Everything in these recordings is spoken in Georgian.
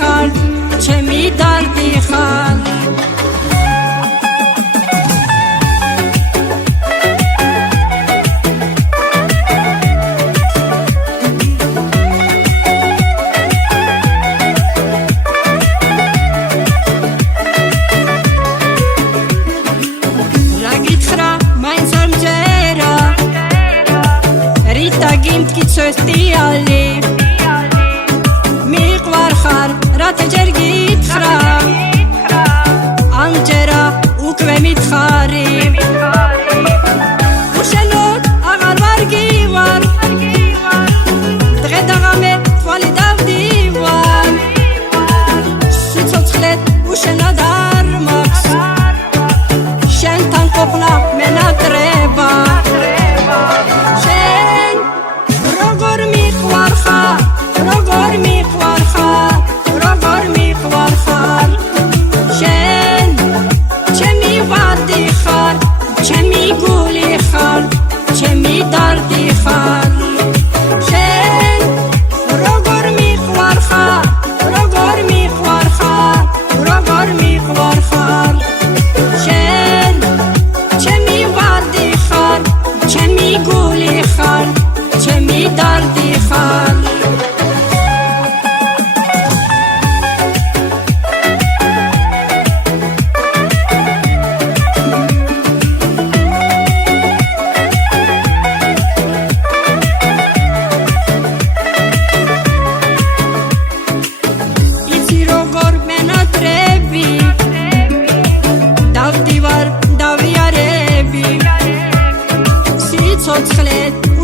ხარ, ჩემი დარდი ხარ. Gimtkitsöstiali miqvar xar ratejer gitxra anjera ukve mitxari უშენოდ აღარ ვარ გივარ დღე დაღამე თვალი დავდივარ სიცოცხლეთ უშენოდ არ მაქვს შენთან ყოფნა მენატრება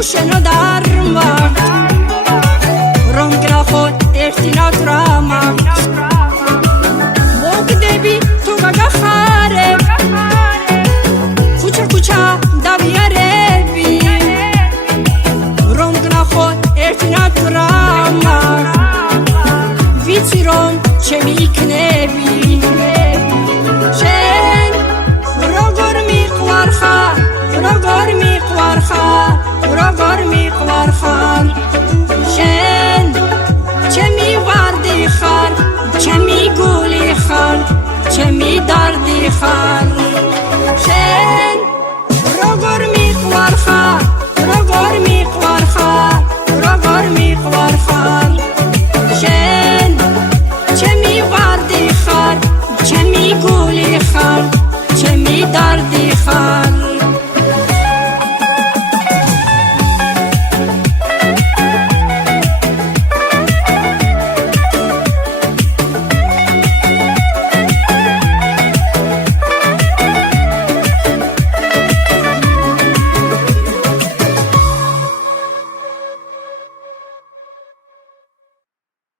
უშენოდ არ მაქვს რომ გრახოთ ერთი ნატრამა მოგდები თუ გაგახარებ ქუჩა დავიარები რომ გრახოთ ერთი ნატრამა ვიცი რომ ჩემი იქნები შენ როგორ მიყვარ ხარ როგორ მიყვარ ხარ როგორ მიყვარ ხარ შენ ჩემი ვარდი ხარ ჩემი გული ხარ ჩემი დარდი ხარ